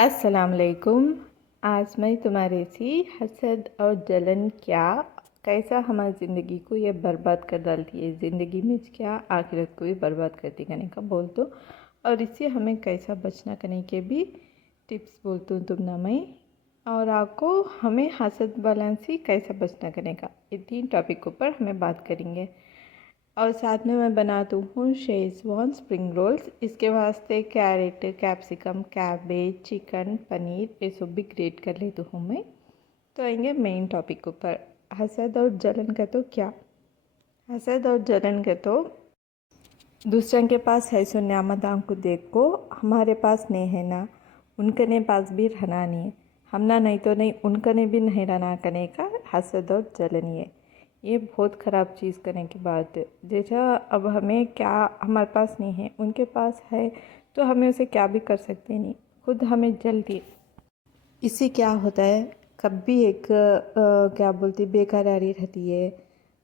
अस्सलाम वालेकुम। आज मैं तुम्हारे सी हसद और जलन कैसा हमारी ज़िंदगी को ये बर्बाद कर डालती है, ज़िंदगी में क्या आखिरत को भी बर्बाद करती करने का बोल दो। और इससे हमें कैसा बचना करने के भी टिप्स बोलती हूँ तुम ना मैं। और आपको हमें हसद वाला से कैसा बचना करने का, ये 3 टॉपिक के ऊपर हमें बात करेंगे। और साथ में मैं बनाती हूँ शेज़वान स्प्रिंग रोल्स। इसके वास्ते carrot, capsicum, cabbage, chicken, paneer ये सब भी ग्रेट कर लेती हूँ मैं। तो आएंगे मेन टॉपिक के ऊपर। हसद और जलन का तो क्या, हसद और जलन का तो दूसरों के पास है सो न्यामत को देख को हमारे पास नहीं है ना, उनके ने पास भी रहना नहीं है, हमना नहीं तो नहीं उनका ने भी नहीं रहना करने का हसद और जलन। ये बहुत ख़राब चीज़ करने की बात है। जैसा अब हमें क्या हमारे पास नहीं है, उनके पास है तो हमें उसे क्या भी कर सकते नहीं, खुद हमें जल्दी। इससे क्या होता है, कभी एक क्या बोलती बेकरारी रहती है,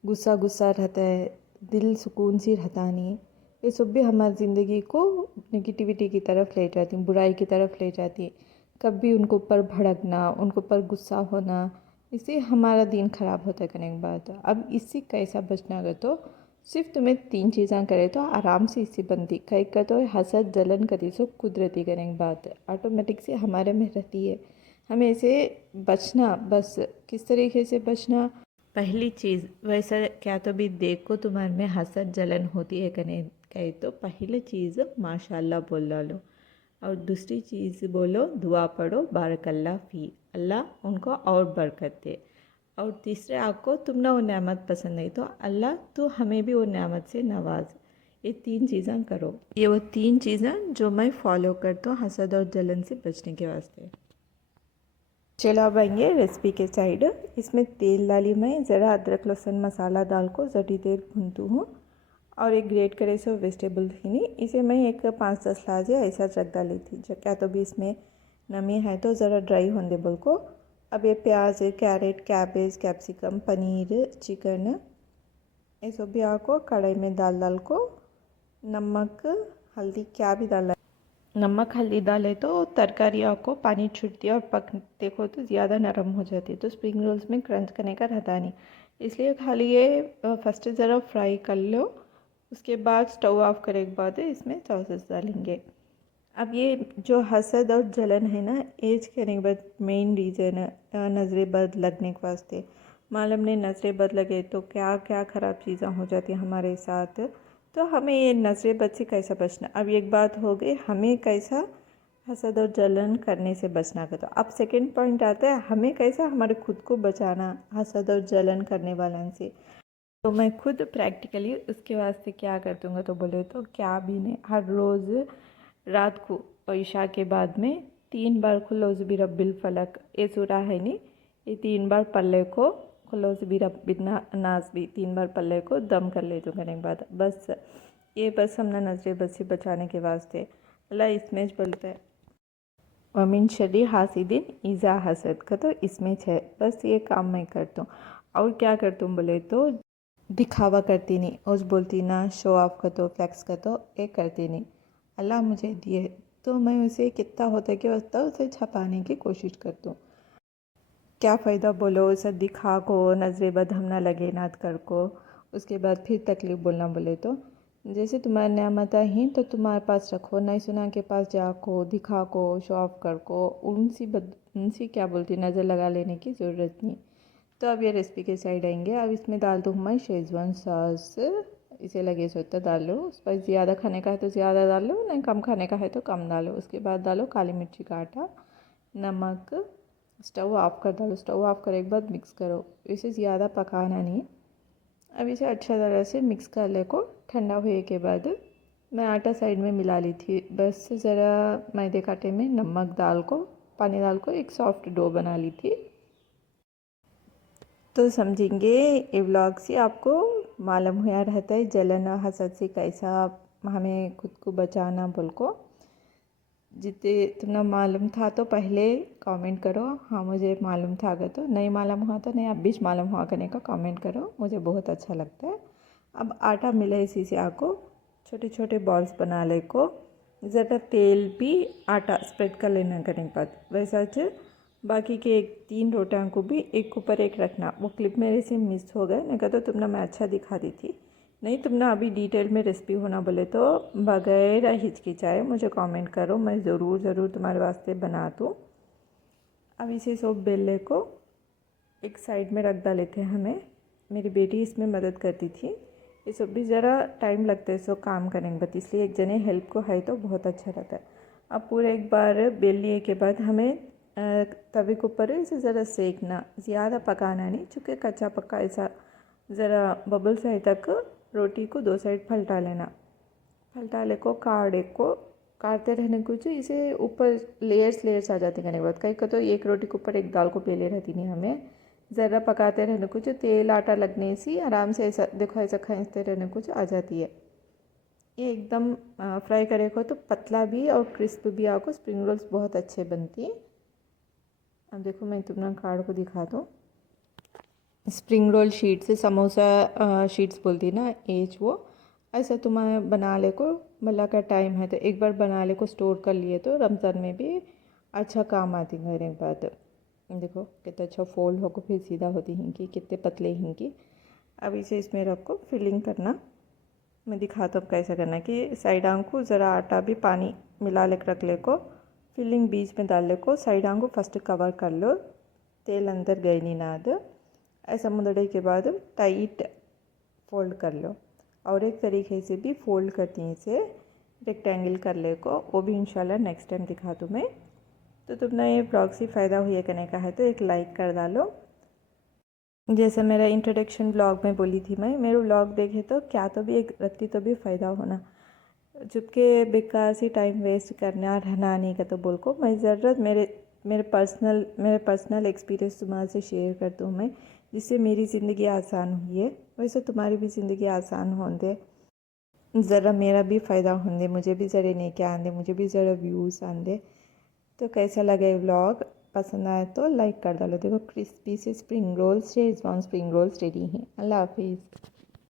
गुस्सा गुस्सा रहता है, दिल सुकून सी रहता नहीं। ये सब भी हमारी ज़िंदगी को नेगेटिविटी की तरफ ले जाती, बुराई की तरफ ले जाती। कभी उनको ऊपर भड़कना, उनको ऊपर गुस्सा होना, इससे हमारा दिन ख़राब होता है करने के बाद। अब इससे कैसा बचना अगर तो सिर्फ तुम्हें 3 चीज़ें करे तो आराम से इससे बनती। कई का तो हसद जलन करी सो कुदरती करने के बाद ऑटोमेटिक से हमारे में रहती है। हमें इसे बचना, बस किस तरीके से बचना। पहली चीज़ वैसा क्या तो भी देखो तुम्हारे में हसद जलन होती है कने कहे तो पहली चीज़ माशाल्लाह बोल डालो। और दूसरी चीज़ बोलो दुआ पढ़ो बारकल्ला फ़ी, अल्लाह उनको और बरकत दे। और तीसरे आपको तुम ना वो नेमत पसंद नहीं तो अल्लाह तो हमें भी वो नेमत से नवाज। ये 3 चीज़ें करो। ये वो 3 चीज़ें जो मैं फॉलो करता हूँ हसद और जलन से बचने के वास्ते। चलो अब आएंगे रेसिपी के साइड। इसमें तेल डाली मैं, ज़रा अदरक लहसुन मसाला डाल को ज़री देर भूनती हूँ। और एक ग्रेट करे सो वेजिटेबल थी नहीं, इसे मैं एक 5-10 लाजे ऐसा रख डाली थी। जब क्या तो भी इसमें नमी है तो ज़रा ड्राई होने दे बोल को। अब ये प्याज, carrot, cabbage, capsicum, paneer, chicken ये सब भी आपको कढ़ाई में डाल को नमक हल्दी क्या भी डाला, नमक हल्दी डाले तो तरकारी आपको पानी छूटती है और पकते को तो ज़्यादा नरम हो जाती है, तो स्प्रिंग रोल्स में क्रंच करने का रहता नहीं। इसलिए खाली ये फर्स्ट ज़रा फ्राई कर लो। उसके बाद स्टोव ऑफ करने के बाद इसमें सॉसेस डालेंगे। अब ये जो हसद और जलन है ना, एज करने के बाद मेन रीज़न है नज़रें बद लगने के वास्ते। मालूम नहीं नज़रें बद लगे तो क्या क्या ख़राब चीज़ें हो जाती हैं हमारे साथ। तो हमें ये नज़रें बद से कैसा बचना, अब एक बात हो गई हमें कैसा हसद और जलन करने से बचना का। तो अब सेकंड पॉइंट आता है हमें कैसा हमारे खुद को बचाना हसद और जलन करने वालों से। तो मैं खुद प्रैक्टिकली उसके वास्ते क्या कर दूँगा तो बोले तो क्या भी नहीं, हर रोज़ रात को और ईशा के बाद में 3 बार खुलोज़ भी रब्बिल फलक ये सूरा है नहीं, ये 3 बार पल्ले को खुलोज़ भी रब्बिल नास भी 3 बार पल्ले को दम कर ले करने के बाद बस ये बस हमने नजरें बस से बचाने के वास्ते अल्लाह इसमें बोलता है वमिन शरी हासिदिन ईज़ा हसद का, तो इसमें है बस ये काम मैं करता हूँ। और क्या करता हूँ बोले तो दिखावा करती नहीं, उस बोलती ना शो ऑफ का तो फ्लैक्स का तो ये करती नहीं। अल्लाह मुझे दिए तो मैं उसे कितना होता है कि होता उसे छपाने की कोशिश करती हूँ। क्या फ़ायदा बोलो उसे दिखा को नज़रें बद हम ना लगे नात कर को, उसके बाद फिर तकलीफ़ बोलना बोले तो जैसे तुम्हारी नेमत ही तो तुम्हारे पास रखो, नहीं सुना के पास जाको दिखा को शो ऑफ कर को उनसी क्या बोलती नज़र लगा लेने की ज़रूरत नहीं। तो अब ये रेसिपी के साइड आएंगे। अब इसमें डाल दूँ मैं शेज़वान सॉस, इसे लगे सो इतना डाल लो। स्पाइस ज़्यादा खाने का है तो ज़्यादा डाल लो, नहीं कम खाने का है तो कम डालो। उसके बाद डालो काली मिर्ची का आटा, नमक। स्टव ऑफ कर डालो, स्टव ऑफ करने के बाद मिक्स करो, इसे ज़्यादा पकाना नहीं। अब इसे अच्छा तरह से मिक्स कर ले को ठंडा हुए के बाद मैं आटा साइड में मिला ली थी। बस ज़रा मैदे के आटे में नमक डाल को पानी डाल को एक सॉफ्ट डो बना ली थी। तो समझेंगे ये व्लॉग से आपको मालूम हुआ रहता है जलन और हसद से कैसा हमें खुद को बचाना बोल को। जितने तुम्हें मालूम था तो पहले कमेंट करो, हाँ मुझे मालूम था, अगर तो नहीं मालूम हुआ तो नहीं अब भी मालूम हुआ करने का कमेंट करो, मुझे बहुत अच्छा लगता है। अब आटा मिला इसी से आपको छोटे छोटे बॉल्स बना ले को ज़रा तेल भी आटा स्प्रेड कर लेना करने के बाद। वैसा बाकी के 3 रोटियां को भी एक ऊपर एक रखना। वो क्लिप मेरे से मिस हो गए, नहीं कहता तुमने मैं अच्छा दिखा दी थी। नहीं तुमने अभी डिटेल में रेसिपी होना बोले तो बगैर हिचकिचाए मुझे कमेंट करो, मैं ज़रूर तुम्हारे वास्ते बना दूँ। अब इसे सब बेले को एक साइड में रख डाले थे हमें। मेरी बेटी इसमें मदद करती थी। ये सब भी ज़रा टाइम लगता है सब काम करने के बाद, इसलिए एक जने हेल्प को है तो बहुत अच्छा रहता है। अब पूरे एक बार बेल लिए के बाद हमें तवे के ऊपर इसे ज़रा सेकना, ज़्यादा पकाना नहीं, चूँकि कच्चा पक्का ऐसा ज़रा बबल्स आए तक रोटी को 2 साइड पलटा लेना। पलटाले को काटते रहने को जो इसे ऊपर लेयर्स आ जाते करने के बाद। कहीं को तो एक रोटी के ऊपर एक दाल को बेले रहती नहीं, हमें ज़रा पकाते रहने को जो तेल आटा लगने से आराम से ऐसा देखो ऐसा खींचते रहने को जो आ जाती है। ये एकदम फ्राई करे को तो पतला भी और क्रिस्प भी आपको स्प्रिंग रोल्स बहुत अच्छे बनती है। अब देखो मैं तुम्हारा कार्ड को दिखा दूँ। स्प्रिंग रोल शीट से समोसा शीट्स बोलती ना एज, वो ऐसा तुम्हें बना ले को भला का टाइम है तो एक बार बना ले को स्टोर कर लिए तो रमज़ान में भी अच्छा काम आती है। एक बात देखो कितना अच्छा फोल्ड होकर फिर सीधा होती हिंकी, कितने पतले हिंकी। अब इसे इसमें रखो फिलिंग करना। मैं दिखाता हूँ कैसा करना कि साइड को ज़रा आटा भी पानी मिला ले रख ले को, फिलिंग बीच में डाल ले को, साइड को फर्स्ट कवर कर लो, तेल अंदर गए नहीं ना दो। ऐसा मुंदड़े के बाद टाइट फोल्ड कर लो। और एक तरीके से भी फोल्ड करती हैं इसे रेक्टेंगल कर ले को, वो भी इंशाल्लाह नेक्स्ट टाइम दिखा दूँ मैं। तो तुमने ये ब्लॉग से फ़ायदा हुआ करने का है तो एक लाइक कर डालो। जैसे मेरा इंट्रोडक्शन व्लॉग में बोली थी मैं, मेरे व्लॉग देखे तो क्या तो भी एक रत्ती तो भी फ़ायदा होना, चुपके बेकार से टाइम वेस्ट करना रहना नहीं का तो बोल को मैं ज़रूरत मेरे पर्सनल एक्सपीरियंस तुम्हारे से शेयर करता हूँ मैं, जिससे मेरी ज़िंदगी आसान हुई है। वैसे तुम्हारी भी ज़िंदगी आसान हों दे, ज़रा मेरा भी फ़ायदा हों दे, मुझे भी ज़रा नहीं क्या आन दे, मुझे भी ज़रा व्यूज़ आन दे। तो कैसा लगा ये व्लॉग, पसंद आया तो लाइक कर डालो। देखो क्रिस्पी से spring rolls schezwan spring rolls ready हैं। अल्लाह हाफिज़।